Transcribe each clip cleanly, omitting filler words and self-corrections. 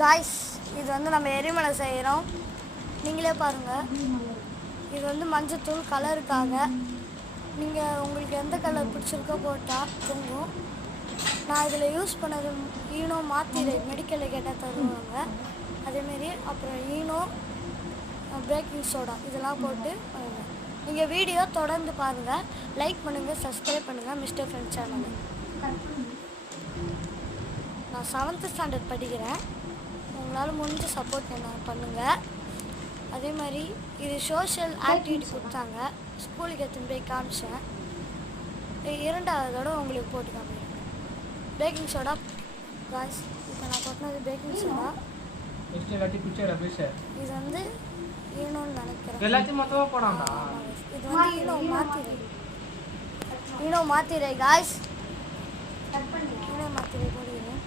Guys இது வந்து நம்ம எரிமலை செய்கிறோம். நீங்களே பாருங்கள். இது வந்து மஞ்சத்தூள் கலருக்காக. நீங்கள் உங்களுக்கு எந்த கலர் பிடிச்சிருக்கோ போட்டால் பொங்கும். நான் இதில் யூஸ் பண்ணது ஈனோ மாத்திரை மெடிக்கலில் கேட்டால் தருவாங்க. அதேமாரி அப்புறம் ஈனோ பேக்கிங் சோடா இதெல்லாம் போட்டு பண்ணுங்கள். நீங்கள் வீடியோ தொடர்ந்து பாருங்கள். லைக் பண்ணுங்கள், சப்ஸ்கிரைப் பண்ணுங்கள் மிஸ்டர் ஃப்ரெண்ட் சேனலை. நான் 7th ஸ்டாண்டர்ட் படிக்கிறேன். உங்களால் முடிஞ்ச சப்போர்ட் என்ன பண்ணுங்கள். அதே மாதிரி இது சோஷியல் ஆக்டிவிட்டி கொடுத்தாங்க. ஸ்கூலுக்கு எடுத்துன்னு போய் காமிச்சேன். 2வது தடவை உங்களுக்கு போட்டு காமிக்கிறேன். பேக்கிங் சோடா காய்ஸ், இப்போ நான் கொட்டினது பேக்கிங் சோடா. இது வந்து ஈனோன்னு நினைக்கிறேன். எல்லாத்தையும் மொத்தமாக போடாண்டா. இது வந்து ஈனோ மாத்திரை காய்ஸ். ஈனோ மாத்திரை போடுகிறேன்.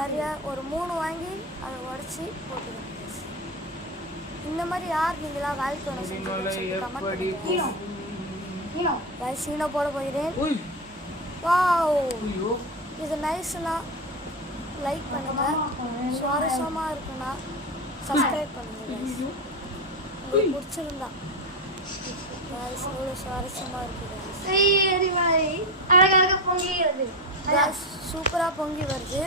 நிறையா ஒரு 3 வாங்கி அதை உடச்சி போட்டுக்கிறேன். இந்த மாதிரி யார் நீங்களாம் வேலைக்கு வேணும் செஞ்சு கமெண்ட் பண்ணுங்க. காய்ஸ் ஈனோ போட போகிறேன். வாவ், இது நைஸ்னா லைக் பண்ணுங்க. சுவாரஸ்யமாக இருக்குன்னா சப்ஸ்கிரைப் பண்ணுங்க காய்ஸ். உங்களுக்கு பிடிச்சிருந்தா காய்ஸ் இவ்வளோ சுவாரஸ்யமாக இருக்குது காய்ஸ். சூப்பராக பொங்கி வருது.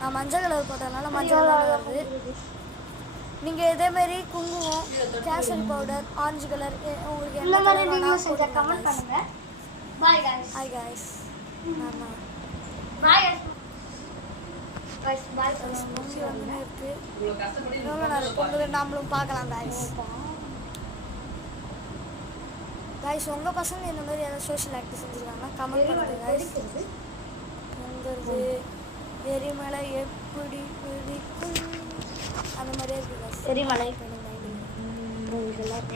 நான் மஞ்சள் கலர் போட்டதுனால மஞ்சள் கலர் வருது. நீங்கள் இதேமாரி குங்குமம், கேசரி பவுடர், ஆரஞ்சு கலர் உங்களுக்கு என்ன கலர் வேணாலும் கமெண்ட் பண்ணுங்க. Bye guys. Hi guys. Bye guys. Bye guys. பொங்கி வந்துனே இருக்கு. இன்னும் நிறைய பொங்கல் நாமளும் பார்க்கலாம் गाइस. गाइस உங்கள் பசங்க இந்த மாதிரி ஏதாவது சோஷியல் ஆக்டிவிட்டி செஞ்சுருக்காங்கன்னா கமெண்ட் பண்ணுங்க गाइस. பொங்கறது எரிமலை எப்படி பிடிக்கும் அந்த மாதிரியே இருக்குது गाइस. எரிமலை பண்ணுங்க.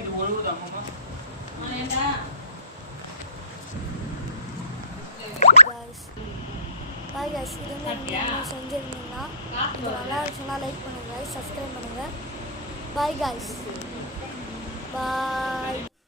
இது ஒழுகுதாமா ஏண்டா गाइस. Bye guys. இது வந்து நீங்க செஞ்சிருந்தீங்கன்னா இது நல்லா இருந்துச்சுன்னா லைக் பண்ணுங்க गाइस, சப்ஸ்கிரைப் பண்ணுங்க. Bye guys. பாய்.